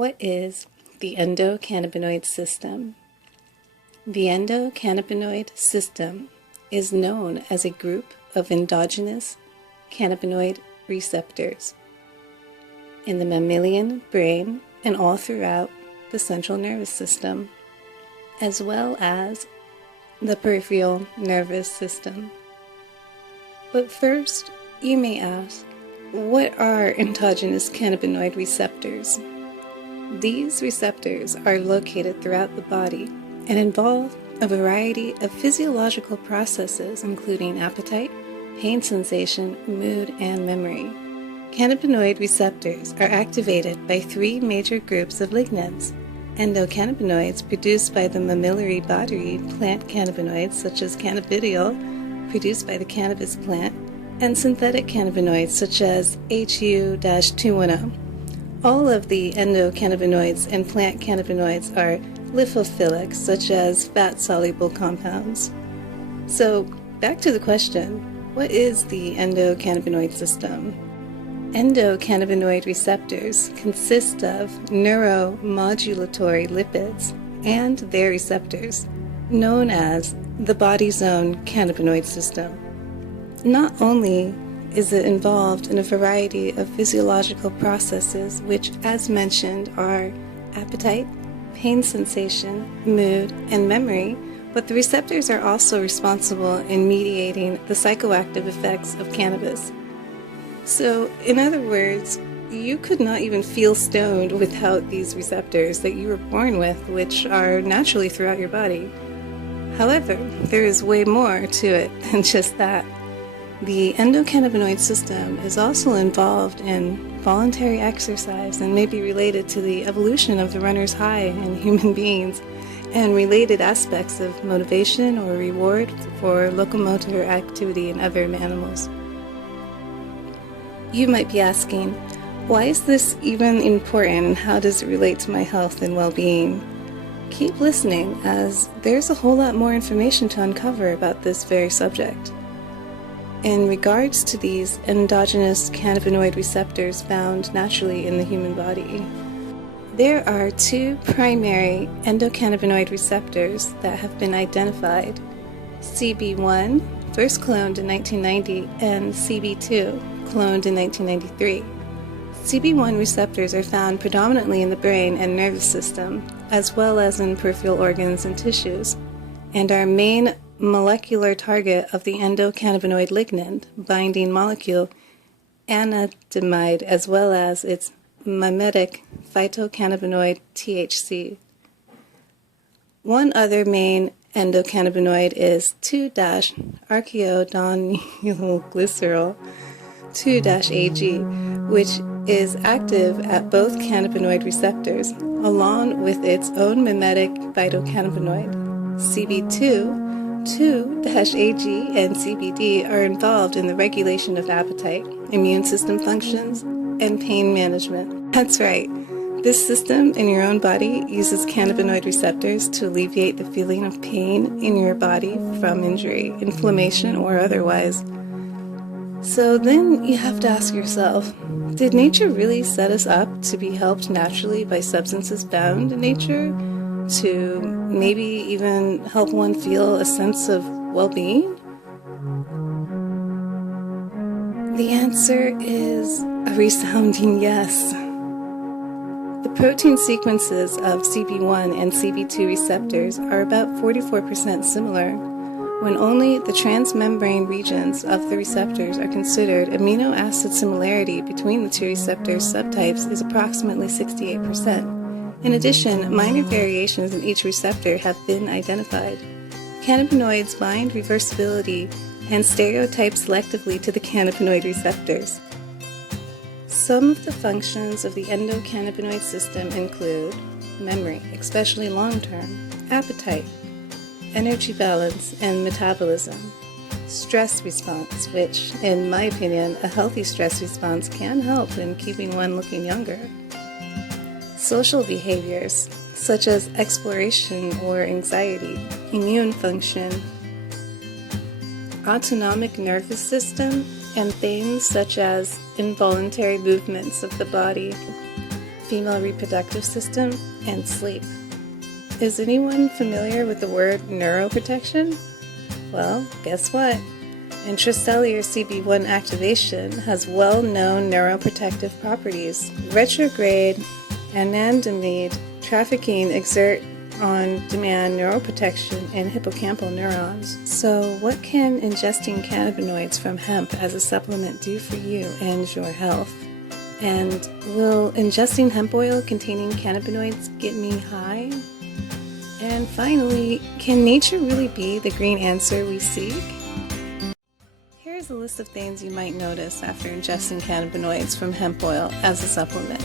What is the endocannabinoid system? The endocannabinoid system is known as a group of endogenous cannabinoid receptors in the mammalian brain and all throughout the central nervous system, as well as the peripheral nervous system. But first, you may ask, what are endogenous cannabinoid receptors? These receptors are located throughout the body and involve a variety of physiological processes, including appetite, pain sensation, mood, and memory. Cannabinoid receptors are activated by three major groups of lignans: endocannabinoids produced by the mammillary body plant cannabinoids such as cannabidiol produced by the cannabis plant, and synthetic cannabinoids such as HU-210. All of the endocannabinoids and plant cannabinoids are lipophilic, such as fat-soluble compounds. So, back to the question, what is the endocannabinoid system? Endocannabinoid receptors consist of neuromodulatory lipids and their receptors, known as the body's own cannabinoid system. Not only is it involved in a variety of physiological processes, which, as mentioned, are appetite, pain sensation, mood, and memory, but the receptors are also responsible in mediating the psychoactive effects of cannabis. So, in other words, you could not even feel stoned without these receptors that you were born with, which are naturally throughout your body. However, there is way more to it than just that. The endocannabinoid system is also involved in voluntary exercise and may be related to the evolution of the runner's high in human beings and related aspects of motivation or reward for locomotor activity in other animals. You might be asking, why is this even important and how does it relate to my health and well-being? Keep listening, as there's a whole lot more information to uncover about this very subject. In regards to these endogenous cannabinoid receptors found naturally in the human body, there are two primary endocannabinoid receptors that have been identified: CB1, first cloned in 1990, and CB2, cloned in 1993. CB1 receptors are found predominantly in the brain and nervous system, as well as in peripheral organs and tissues, and are main molecular target of the endocannabinoid ligand binding molecule anandamide, as well as its mimetic phytocannabinoid THC. One other main endocannabinoid is 2-arachidonylglycerol 2-AG, which is active at both cannabinoid receptors, along with its own mimetic phytocannabinoid. CB2, 2-AG, and CBD are involved in the regulation of appetite, immune system functions, and pain management. That's right. This system in your own body uses cannabinoid receptors to alleviate the feeling of pain in your body from injury, inflammation, or otherwise. So then you have to ask yourself, did nature really set us up to be helped naturally by substances found in nature to maybe even help one feel a sense of well-being? The answer is a resounding yes. The protein sequences of CB1 and CB2 receptors are about 44% similar, when only the transmembrane regions of the receptors are considered. Amino acid similarity between the two receptors subtypes is approximately 68%. In addition, minor variations in each receptor have been identified. Cannabinoids bind reversibility and stereotype selectively to the cannabinoid receptors. Some of the functions of the endocannabinoid system include memory, especially long-term, appetite, energy balance, and metabolism, stress response, which, in my opinion, a healthy stress response can help in keeping one looking younger, social behaviors, such as exploration or anxiety, immune function, autonomic nervous system, and things such as involuntary movements of the body, female reproductive system, and sleep. Is anyone familiar with the word neuroprotection? Well, guess what? Intracellular CB1 activation has well-known neuroprotective properties. Retrograde anandamide trafficking exert on-demand neuroprotection in hippocampal neurons. So what can ingesting cannabinoids from hemp as a supplement do for you and your health? And will ingesting hemp oil containing cannabinoids get me high? And finally, can nature really be the green answer we seek? Here's a list of things you might notice after ingesting cannabinoids from hemp oil as a supplement.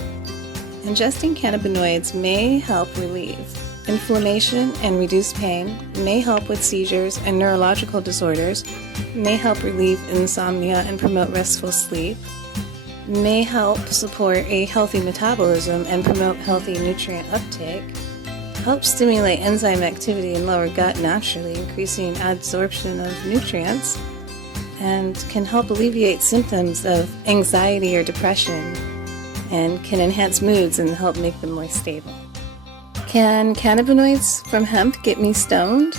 Ingesting cannabinoids may help relieve inflammation and reduce pain, may help with seizures and neurological disorders, may help relieve insomnia and promote restful sleep, may help support a healthy metabolism and promote healthy nutrient uptake, help stimulate enzyme activity in lower gut naturally, increasing absorption of nutrients, and can help alleviate symptoms of anxiety or depression, and can enhance moods and help make them more stable. Can cannabinoids from hemp get me stoned?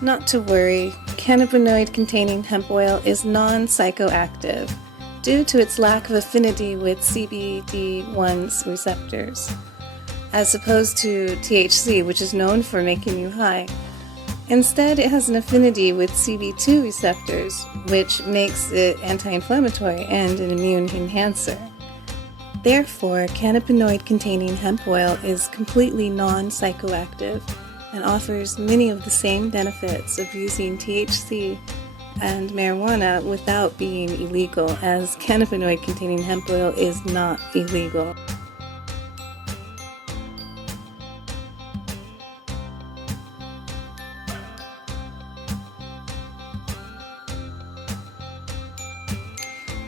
Not to worry, cannabinoid-containing hemp oil is non-psychoactive due to its lack of affinity with CBD1's receptors, as opposed to THC, which is known for making you high. Instead, it has an affinity with CB2 receptors, which makes it anti-inflammatory and an immune enhancer. Therefore, cannabinoid-containing hemp oil is completely non-psychoactive and offers many of the same benefits of using THC and marijuana without being illegal, as cannabinoid-containing hemp oil is not illegal.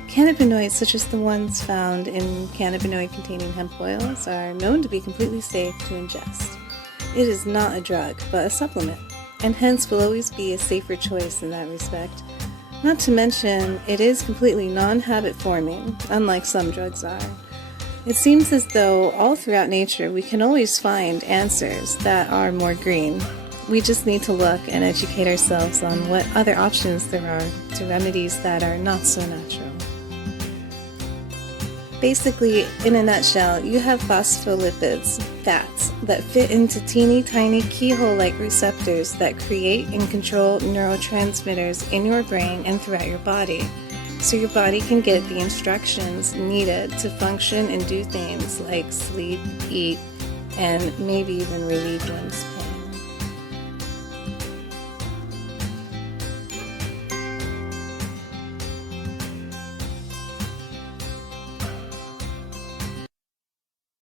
Cannabinoids, such as the ones found in cannabinoid-containing hemp oils, are known to be completely safe to ingest. It is not a drug, but a supplement, and hence will always be a safer choice in that respect. Not to mention, it is completely non-habit forming, unlike some drugs are. It seems as though all throughout nature we can always find answers that are more green. We just need to look and educate ourselves on what other options there are to remedies that are not so natural. Basically, in a nutshell, you have phospholipids, fats, that fit into teeny tiny keyhole-like receptors that create and control neurotransmitters in your brain and throughout your body, so your body can get the instructions needed to function and do things like sleep, eat, and maybe even relieve one's pain.